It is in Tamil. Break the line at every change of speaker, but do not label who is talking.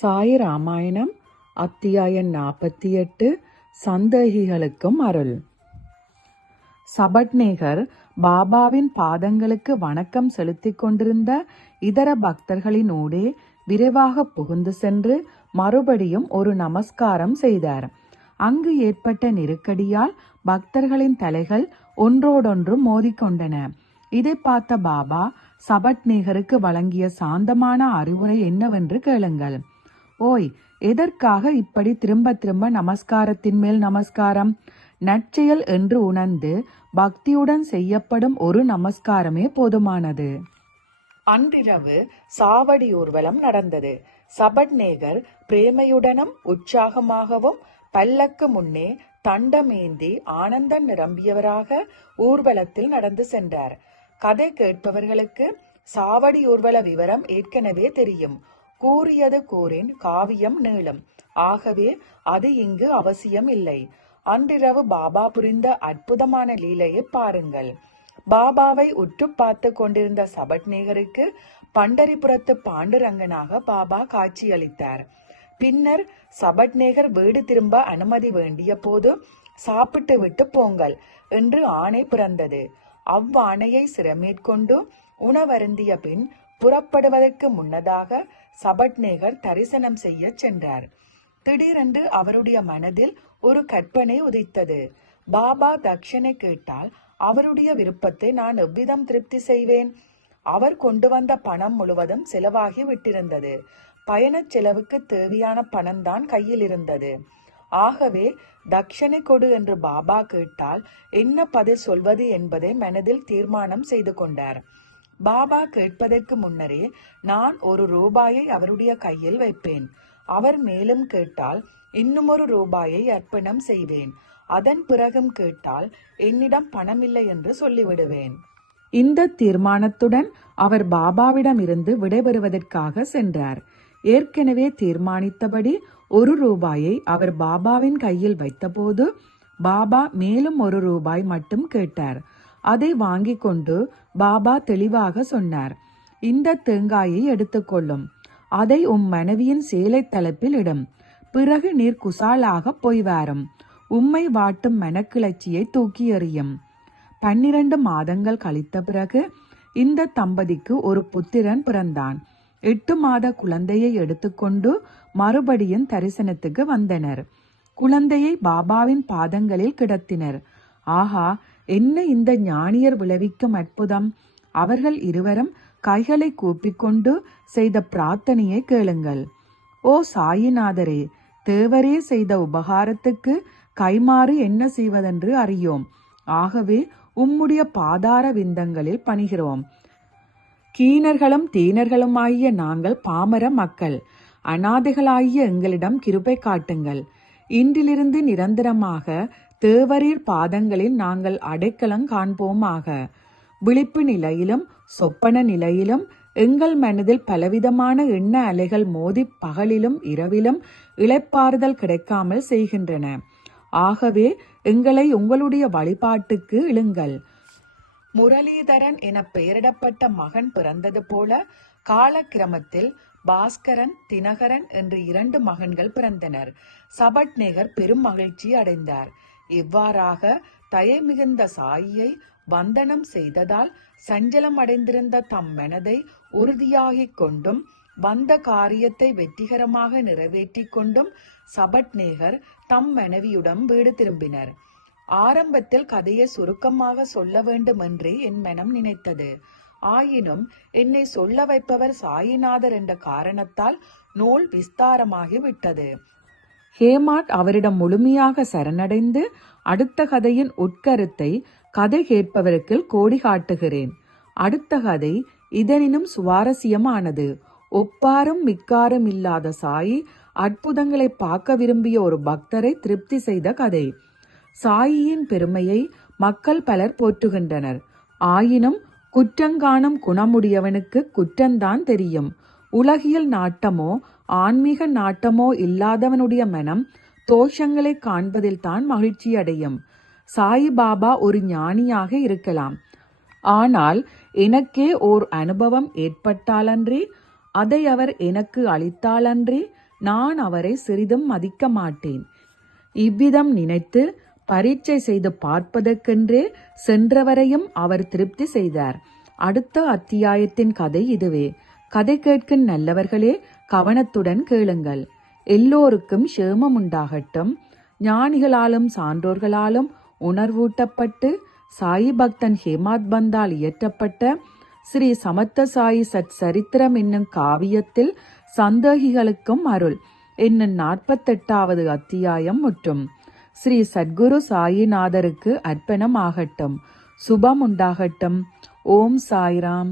சாய் ராமாயணம் அத்தியாயம் நாற்பத்தி எட்டு சந்தேகிகளுக்கும் அருள். சபட்நேகர் பாபாவின் பாதங்களுக்கு வணக்கம் செலுத்திக் கொண்டிருந்த இதர பக்தர்களினூடே விரைவாக புகுந்து சென்று மறுபடியும் ஒரு நமஸ்காரம் செய்தார். அங்கு ஏற்பட்ட நெருக்கடியால் பக்தர்களின் தலைகள் ஒன்றோடொன்று மோதிக்கொண்டன. இதை பார்த்த பாபா சபட்நேகருக்கு வழங்கிய சாந்தமான அறிவுரை என்னவென்று கேளுங்கள். ஓய் எதற்காக இப்படி திரும்ப திரும்ப நமஸ்காரத்தின் மேல் நமஸ்காரம்? நற்செயல் என்று உணர்ந்து பக்தியுடன் செய்யப்படும் ஒரு நமஸ்காரமே போதுமானது. அன்றிரவு சாவடி ஊர்வலம் நடந்தது. சபட்நேகர் பிரேமையுடனும் உற்சாகமாகவும் பல்லக்கு முன்னே தண்டமேந்தி ஆனந்தம் நிரம்பியவராக ஊர்வலத்தில் நடந்து சென்றார். கதை கேட்பவர்களுக்கு சாவடி ஊர்வல விவரம் ஏற்கனவே தெரியும். கூறியது கூறின் காவியம் நீளம். ஆகவே அது இங்கு அவசியம் இல்லை அன்றிரவு பாபா புரிந்த அற்புதமான லீலையை பாருங்கள். பாபாவை உற்று பார்த்து கொண்டிருந்த சபட்நேகருக்கு பண்டரிபுரத்து பாண்டுரங்கனாக பாபா காட்சியளித்தார். பின்னர் சபட்நேகர் வீடு திரும்ப அனுமதி வேண்டிய போது சாப்பிட்டு விட்டு போங்கள் என்று ஆணை பிறந்தது. அவ்வாணையை சிரமேற்கொண்டு உணவருந்திய பின் புறப்படுவதற்கு முன்னதாக சபட்நேகர் தரிசனம் செய்ய சென்றார். திடீரென்று அவருடைய மனதில் ஒரு கற்பனை உதித்தது. பாபா தக்ஷனை கேட்டால் அவருடைய விருப்பத்தை நான் எவ்விதம் திருப்தி செய்வேன்? அவர் கொண்டு வந்த பணம் முழுவதும் செலவாகி விட்டிருந்தது. பயணச் செலவுக்கு தேவையான பணம் தான் கையில் இருந்தது. ஆகவே தக்ஷனை கொடு என்று பாபா கேட்டால் என்ன பதில் சொல்வது என்பதை மனதில் தீர்மானம் செய்து கொண்டார். பாபா கேட்பதற்கு முன்னரே நான் ஒரு ரூபாயை அவருடைய கையில் வைப்பேன். அவர் மேலும் கேட்டால் இன்னும் ஒரு ரூபாயை அர்ப்பணம் செய்வேன். அதன் பிறகும் கேட்டால் என்னிடம் பணமில்லை என்று சொல்லிவிடுவேன். இந்த தீர்மானத்துடன் அவர் பாபாவிடம் இருந்து விடைபெறுவதற்காக சென்றார். ஏற்கனவே தீர்மானித்தபடி ஒரு ரூபாயை அவர் பாபாவின் கையில் வைத்தபோது பாபா மேலும் ஒரு ரூபாய் மட்டும் கேட்டார். அதை வாங்கி கொண்டு பாபா தெளிவாக சொன்னார். இந்த தேங்காயை எடுத்துக்கொள்ளும். அதை உம் மனைவியின் சேலை தலைப்பில் இடும். பிறகு நீர் குசாலாக போய் வாரும். உம்மை வாட்டும் மனக்கிளர்ச்சியை தூக்கி எறியும். பன்னிரண்டு மாதங்கள் கழித்த பிறகு இந்த தம்பதிக்கு ஒரு புத்திரன் பிறந்தான். எட்டு மாத குழந்தையை எடுத்துக்கொண்டு மறுபடியும் தரிசனத்துக்கு வந்தனர். குழந்தையை பாபாவின் பாதங்களில் கிடத்தினர். ஆஹா என்ன இந்த ஞானியர் விளைவிக்கும் அற்புதம்? அவர்கள் இருவரும் கைகளை கூப்பிக்கொண்டு செய்த பிரார்த்தனையை கேளுங்கள். ஓ சாயிநாதரே தேவரே செய்த உபகாரத்துக்கு கைமாறு என்ன செய்வதென்று அறியோம். ஆகவே உம்முடைய பாதார விந்தங்களில் பணிகிறோம். கீனர்களும் தீனர்களுமாகிய நாங்கள் பாமர மக்கள். அனாதைகளாகிய எங்களிடம் கிருபை காட்டுங்கள். இன்றிலிருந்து நிரந்தரமாக தேவரீர் பாதங்களில் நாங்கள் அடைக்கலம் காண்போமாக. விழிப்பு நிலையிலும் சொப்பன நிலையிலும் எங்கள் மனதில் பலவிதமான எண்ண அலைகள் மோதி பகலிலும் இரவிலும் இளைப்பாறுதல் கிடைக்காமல் செய்கின்றன. ஆகவே எங்களை உங்களுடைய வழிபாட்டுக்கு இழுங்கள். முரளிதரன் என பெயரிடப்பட்ட மகன் பிறந்தது போல காலக்கிரமத்தில் பாஸ்கரன் தினகரன் என்று இரண்டு மகன்கள் பிறந்தனர். சபட்நேகர் பெரும் மகிழ்ச்சி அடைந்தார். இவ்வாறாக தயை மிகுந்த சாயியை வந்தனம் செய்ததால் சஞ்சலம் அடைந்திருந்த தம் மனதை உறுதியாகிக் கொண்டும் வந்த காரியத்தை வெற்றிகரமாக நிறைவேற்றிக் கொண்டும் சபட்நேகர் தம் மனைவியுடன் வீடு திரும்பினர். ஆரம்பத்தில் கதையை சுருக்கமாக சொல்ல வேண்டுமென்றே என் மனம் நினைத்தது. ஆயினும் என்னை சொல்ல வைப்பவர் சாயிநாதர் என்ற காரணத்தால் நூல் விஸ்தாரமாகி விட்டது ஹேமாட் அவரிடம் முழுமையாக சரணடைந்து அடுத்த கதையின் உட்கருத்தை கதை கேட்பவருக்கு கோடி காட்டுகிறேன் அடுத்த கதை இதனினும் சுவாரஸ்யமானது. ஒப்பாரும் மிக்காரும் இல்லாத சாயி அற்புதங்களை பார்க்க விரும்பிய ஒரு பக்தரை திருப்தி செய்த கதை. சாயியின் பெருமையை மக்கள் பலர் போற்றுகின்றனர். ஆயினும் குற்றங்காணும் குணமுடையவனுக்கு குற்றந்தான் தெரியும். உலகியல் நாட்டமோ ஆன்மீக நாட்டமோ இல்லாதவனுடைய மனம் தோஷங்களை காண்பதில் தான் மகிழ்ச்சி அடையும் சாயிபாபா ஒரு ஞானியாக இருக்கலாம். ஆனால் எனக்கே ஓர் அனுபவம் ஏற்பட்டாலன்றி அதை அவர் எனக்கு அளித்தாலன்றி நான் அவரை சிறிதும் மதிக்க மாட்டேன். இவ்விதம் நினைத்து பரீட்சை செய்து பார்ப்பதற்கென்றே சென்றவரையும் அவர் திருப்தி செய்தார். அடுத்த அத்தியாயத்தின் கதை இதுவே. கதை கேட்கும் நல்லவர்களே கவனத்துடன் கேளுங்கள். எல்லோருக்கும் சேமம் உண்டாகட்டும் ஞானிகளாலும் சான்றோர்களாலும் உணர்வூட்டப்பட்டு சாயி பக்தன் ஹேமாத் பந்தால் இயற்றப்பட்ட ஸ்ரீ சமத்த சாயி சத் சரித்திரம் என்னும் காவியத்தில் சந்தேகிகளுக்கும் அருள். என்னும் நாற்பத்தெட்டாவது அத்தியாயம் முற்றும். ஸ்ரீ சத்குரு சாயிநாதருக்கு அர்ப்பணம் ஆகட்டும் சுபம் உண்டாகட்டும் ஓம் சாய்ராம்.